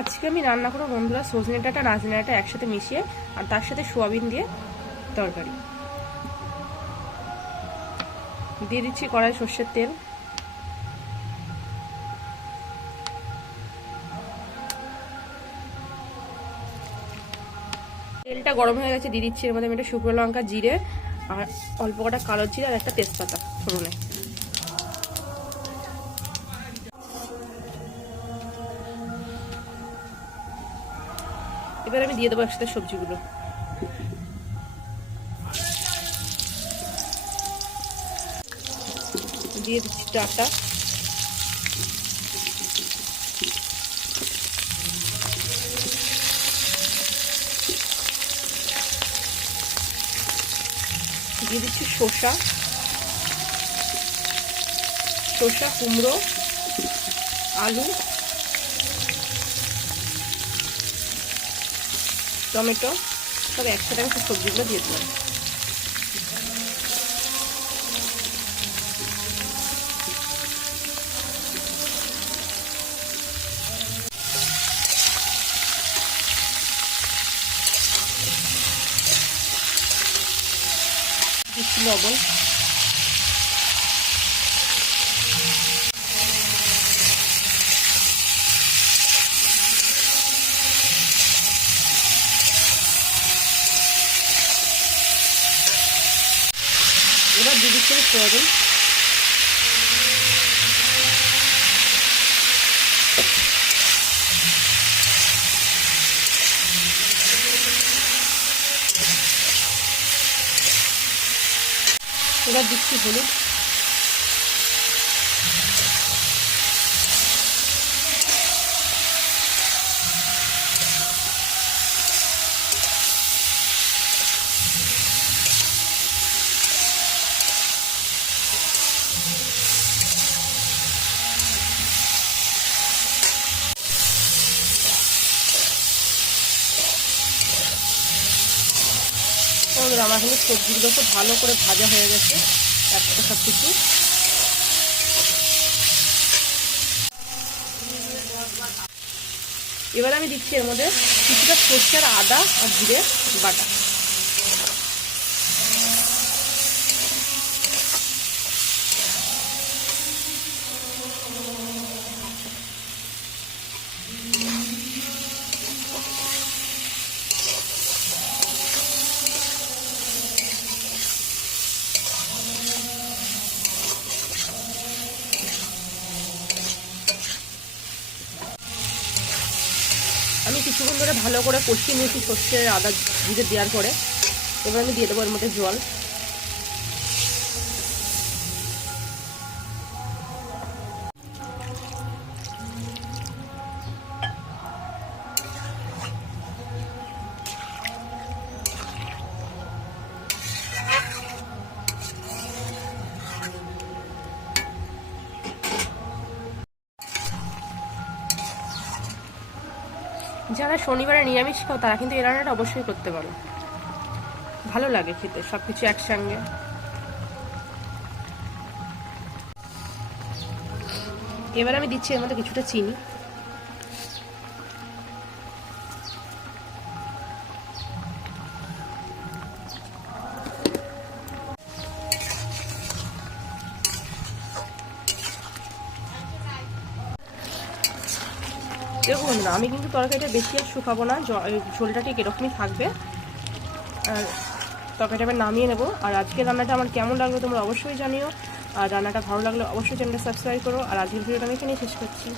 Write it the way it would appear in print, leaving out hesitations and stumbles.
আজকে আমি রান্না করব বন্ধুরা সজনে ডাঁটা নাজনে ডাঁটা একসাথে মিশিয়ে, আর তার সাথে সোয়াবিন দিয়ে তরকারি। দিয়ে দিচ্ছি কড়াই সর্ষের তেল। তেলটা গরম হয়ে গেছে, দিয়ে দিচ্ছি এর মধ্যে আমি একটা শুকনো লঙ্কা, জিরে আর অল্প কটা কালো জিরে আর একটা তেজপাতা ফোড়নে। এবার আমি দিয়ে দেবো একসাথে সবজিগুলো। দিয়ে দিচ্ছি ডাঁটা, দিয়ে দিচ্ছি শসা, কুমড়ো, আলু, টমেটো সব একসাথে আমি সবজিগুলো দিয়ে দিলাম। দিচ্ছি লবণ, এবার দিয়ে দিচ্ছি সয়াবিন। এবার দিচ্ছি হলুদ, আমার কিন্তু সবজিগুলো তো ভালো করে ভাজা হয়ে গেছে একসাথে সব কিছু। এবার আমি দিচ্ছি এর মধ্যে কিছুটা সরষে আর আদা আর জিরে বাটা। আমি কিছুক্ষণ ধরে ভালো করে কষিয়ে নিয়েছি সর্ষে আদা জিরে দেওয়ার পরে। এবার আমি দিয়ে দেবো এর মধ্যে জল। যারা শনিবারে নিরামিষ খাও তারা কিন্তু এই রান্নাটা অবশ্যই করতে পারো, ভালো লাগে খেতে সবকিছু একসঙ্গে। এবার আমি দিচ্ছি এর মধ্যে কিছুটা চিনি। দেখুন না, আমি কিন্তু তরকারিটা বেশি আর শুকাবো না, ঝোলটা ঠিক এরকমই থাকবে। আর তরকারিটা আমি নামিয়ে নেবো। আর আজকের রান্নাটা আমার কেমন লাগলো তোমরা অবশ্যই জানিও। আর রান্নাটা ভালো লাগলে অবশ্যই চ্যানেলটা সাবস্ক্রাইব করো। আর আজকের ভিডিওটা আমি এখানেই শেষ করছি।